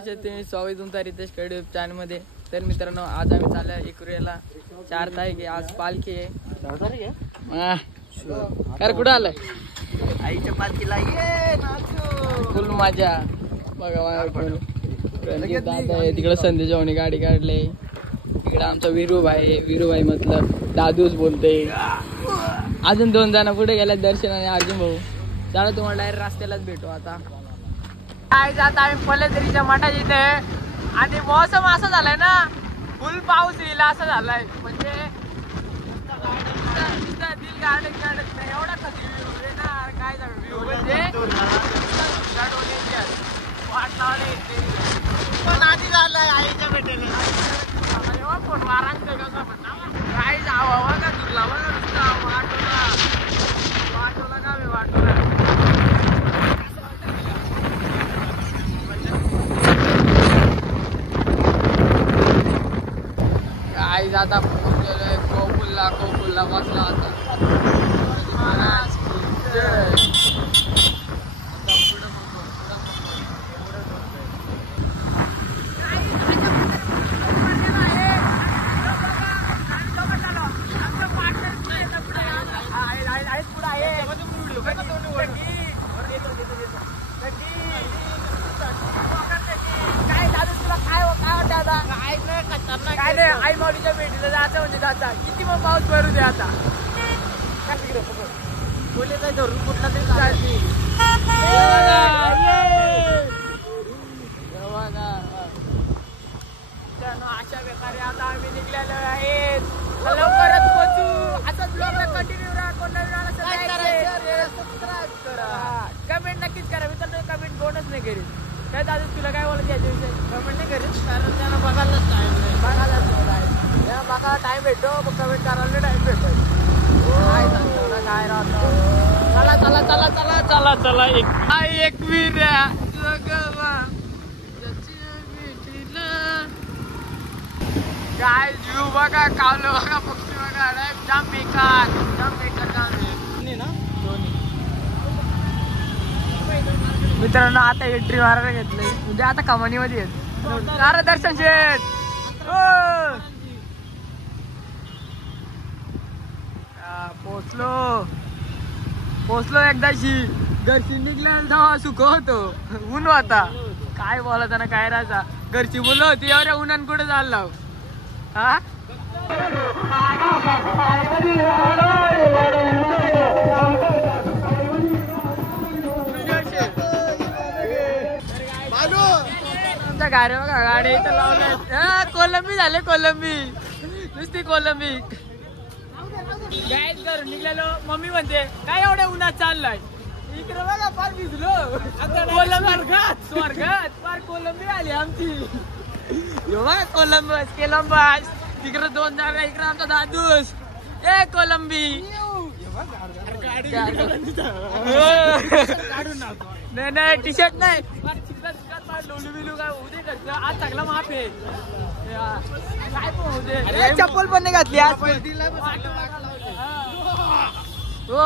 कसे तुम्ही स्वागत तुमचा रितेश कडे युट्यूब चॅनल मध्ये. तर मित्रांनो आज आम्ही चाललोय एकविरेला. 4 तारीख आहे आज, पालखी आहे. कर कुठं आलाय? आईच्या पालखीला ये फुल मजा बघा. दादा आहे तिकडे, संदेश भाऊनी गाडी काढले. इकडे आमचा वीरूभाई मतलब दादूच बोलते. अजून 2 जण पुढे गेले, दर्शन आणि अर्जुन भाऊ. चला तुम्हाला डायरेक्ट रस्त्यालाच भेटू आता. काय जात आम्ही पल्लेतरीच्या मठात इथे. आणि मौसम असा झालाय ना, फुल पाऊस येईल असं झालाय. म्हणजे दिल गार्डन एवढा खत्री व्ह्यू आहे ना, काय व्ह्यू म्हणजे वाट लावले पण आधी झालंय आईच्या भेटेल फोन वारांचं कसा काय जावा का तुला नुसता वाटोला का मी वाटोला. काय जाता कोकुल्ला बसला होता. काय नाही, आई माऊलीच्या भेटीला जायचं म्हणजे जाता. किती मग पाऊस भरू दे आता. बोले काय धरून कुठला तरी जायची. अशा प्रकारे आता आम्ही निघलेलो आहेत. लवकरच पोहोचू. असंच ब्लॉगला कंटिन्यू राहा. कोण नवीन आला कमेंट नक्कीच करा. मी तर कमेंट कोणच नाही करीत. काय दादा तुला काय बोलायचं याच्याविषयी? कमेंट नाही करीत, कारण त्यांना बघायलाच टाइम नाही. बघायला टाइम भेटतो, मग कमेंट करायला टाइम भेटतो. काय सांगतो ना, काय राहतो. चला एकवीर काय जीव बघा, कावलं बघा, पक्षी बघा. जाम बेकार ना दोन्ही. मित्रांनो आता एंट्री मारायला घेतलंय, म्हणजे आता कमानीमध्ये येत. अरे दर्शन शेठ पोचलो एकदाशी. घरची निघल्या तेव्हा सुख होतो, ऊन होता. काय बोलायचं ना, काय राहायचा. घरची मुलं होती, एवढ्या उन्हान कुठे चालला हा. आमच्या गाडी बघा, गाडी इथं लावल्या. कोलंबी झाले, कोलंबी नुसती कोलंबी. गाईड करून निघलेलो. मम्मी म्हणते काय एवढ्या उन्हात चाललाय. इकडे बघा फार भिजलो. स्वर्गात फार कोलंबी आली आमची. बघा कोलंबस. तिकडे 2 जागा, इकडे आमचा दादूस. ए कोलंबी नाही टी शर्ट नाही. लोलू काय होऊ दे. आज चांगला माफ आहे. काय पण होऊ दे. चप्पल पण नाही घातली आज. हो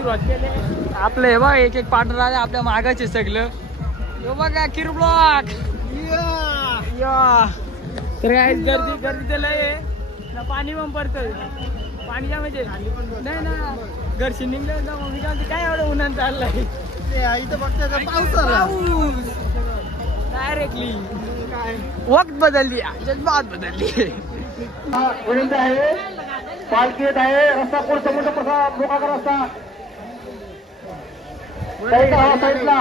सुरुवात केली. आपलं हे बघ एक एक पार्टनर आले आपल्या मागाचे सगळं. हे बघा किरू ब्लॉक या. तर काय गर्दी गर्दी तर लय आहे ना. पाणी पण पडतंय. पाणी काय म्हणजे नाही ना घरशी निघलं ना. मग मी काय एवढं उन्हान चाललंय इथं बघताय पाऊस आला. डायरेक्टली वक्त बदलली जज्बात बदलली. विनंती आहे पालखी येत आहे. रस्ता पुढचा मोठा प्रसा मोका करा रस्ता साईडला साईडला.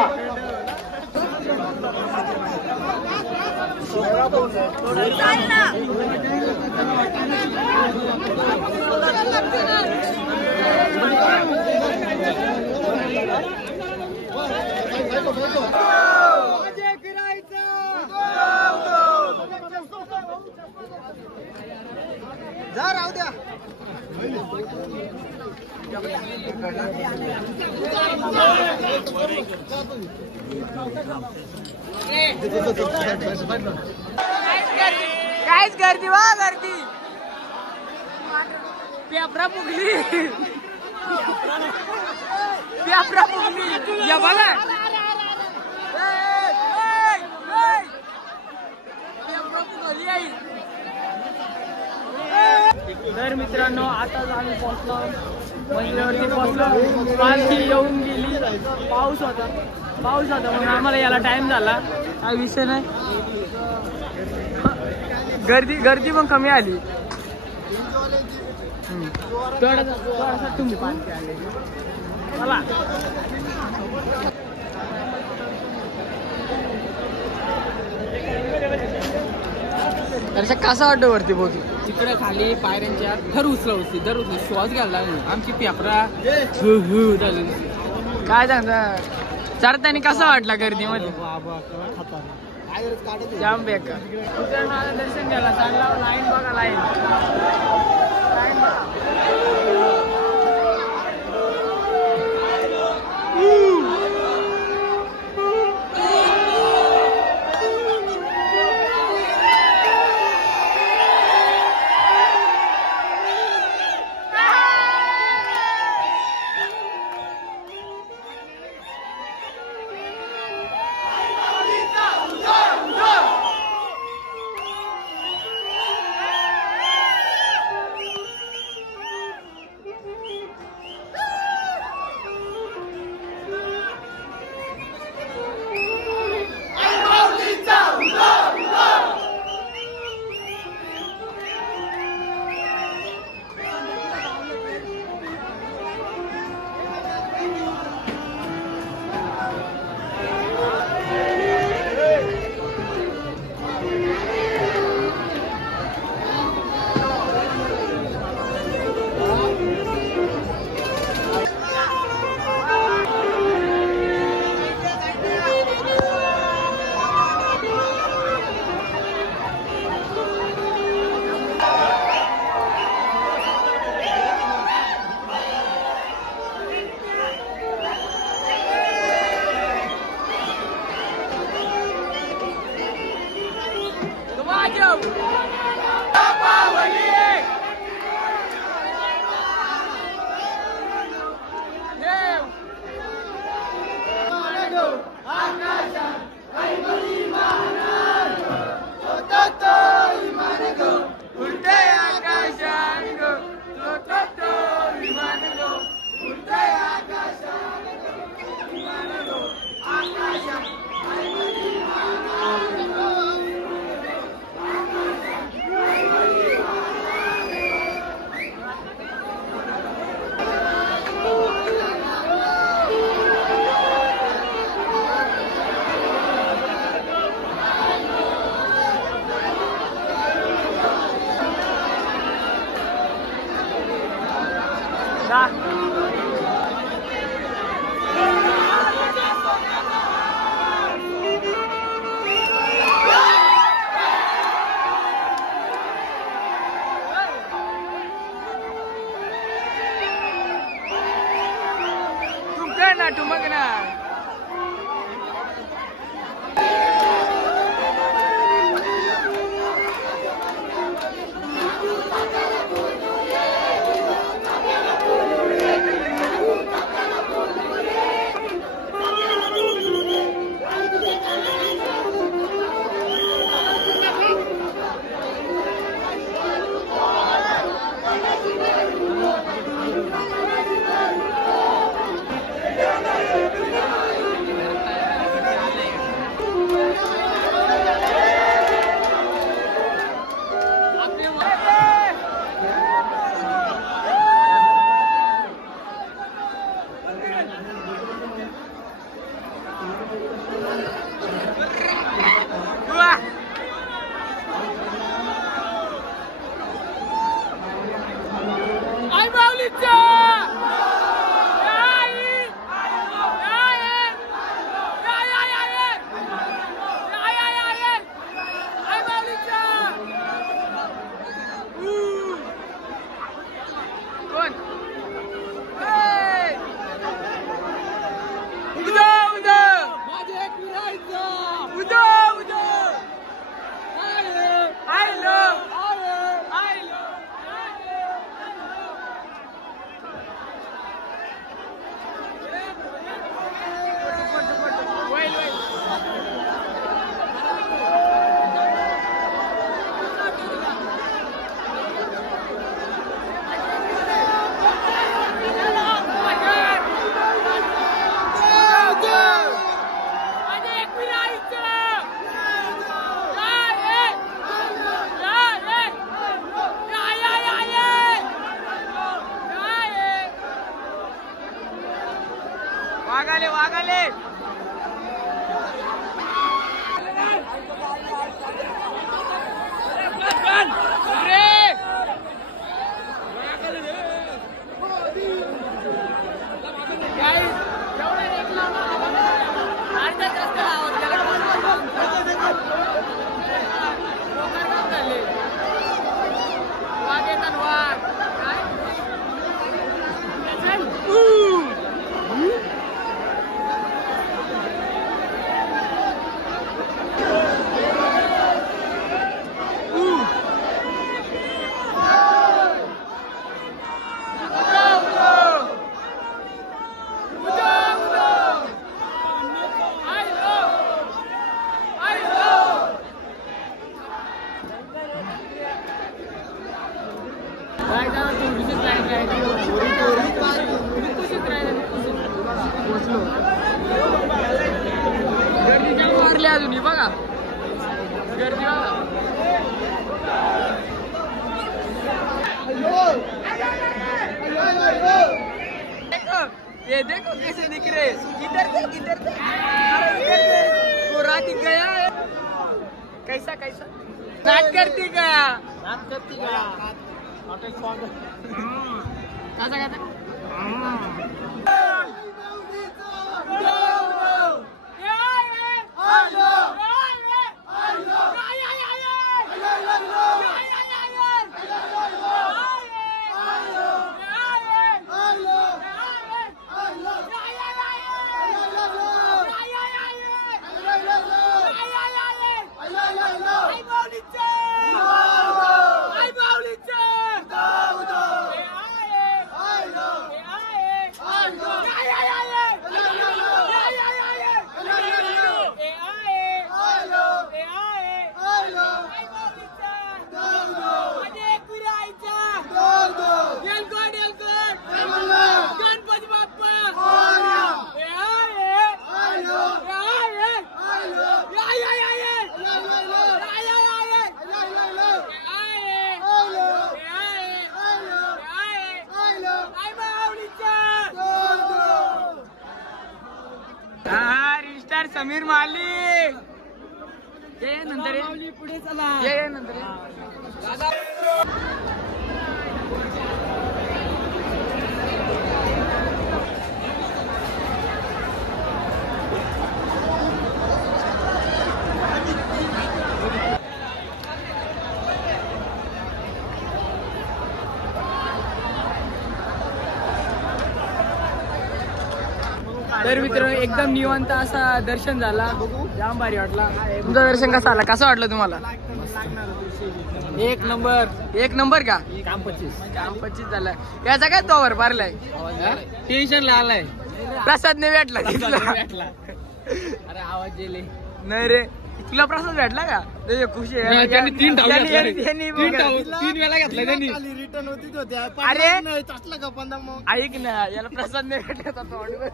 जा राहू द्या. कायच गर्दी वा गर्दी. पेपरा फुगली पेपरा फुगली. या बघा तर मित्रांनो आताच आम्ही पोहोचलो मंदिरावरती पोहोचलो. पालखी येऊन गेली. पाऊस होता म्हणून आम्हाला याला टाइम झाला. काय विषय नाही. गर्दी पण कमी आली. तुम्ही मला तर कसं वाटतं वरती पोहोचू. तिकडे खाली पायऱ्यांच्या दर उचलवते श्वास घ्यायला लागली. आमची पेपरा काय सांगता चढताना कसा वाटला गर्दीमध्ये. जाम बेकार. माझं दर्शन घ्यायला चांगला. लाईन बघा लाईन गर्दी बघा. ये देखो कैसे दिख रहे. इधर देख, इधर देख. अरे इधर देख. पूरा दिख गया है. कैसा कैसा नाच करती गया. कैसा कहता समीर मालिक. ये नंतर पुढे चला. ये नंतर तर मित्र एकदम निवांत असा दर्शन झाला. जाम भारी वाटला. तुमचं दर्शन कसं आला? कसं वाटलं तुम्हाला? एक नंबर. एक नंबर का? काम 25 झालं. याचा काय तोवर पारलाय. टेन्शन आलाय. प्रसादने भेटला. अरे आवाज गेले नाही रे. तुला प्रसाद भेटला का? खुशी आहे. त्यांनी 3 डाव घेतला. 3 वेळा घेतला त्यांनी. रिटर्न होती होत्या. अरे टाकला का पंधरा मग ऐक ना, याला प्रसाद नाही भेटला तोंडवर.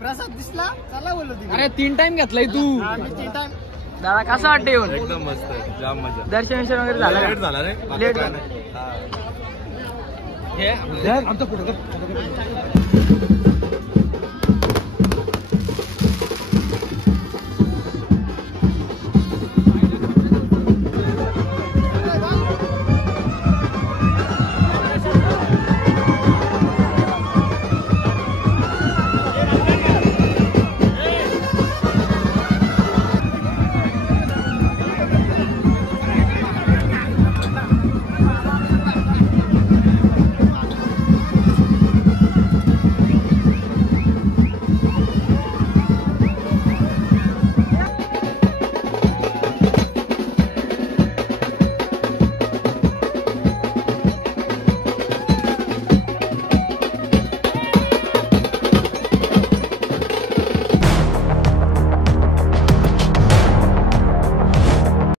प्रसाद दिसला चला बोलू ती. अरे 3 टाइम घेतलाय तू. आम्ही 3 टाइम. दादा कसं वाटतं येऊन? एकदम मस्त आहे. जाम मजा. दर्शन वगैरे झालं? लेट झाला रे. लेट काय झालं. नाही. हा. हे आमचा पुढे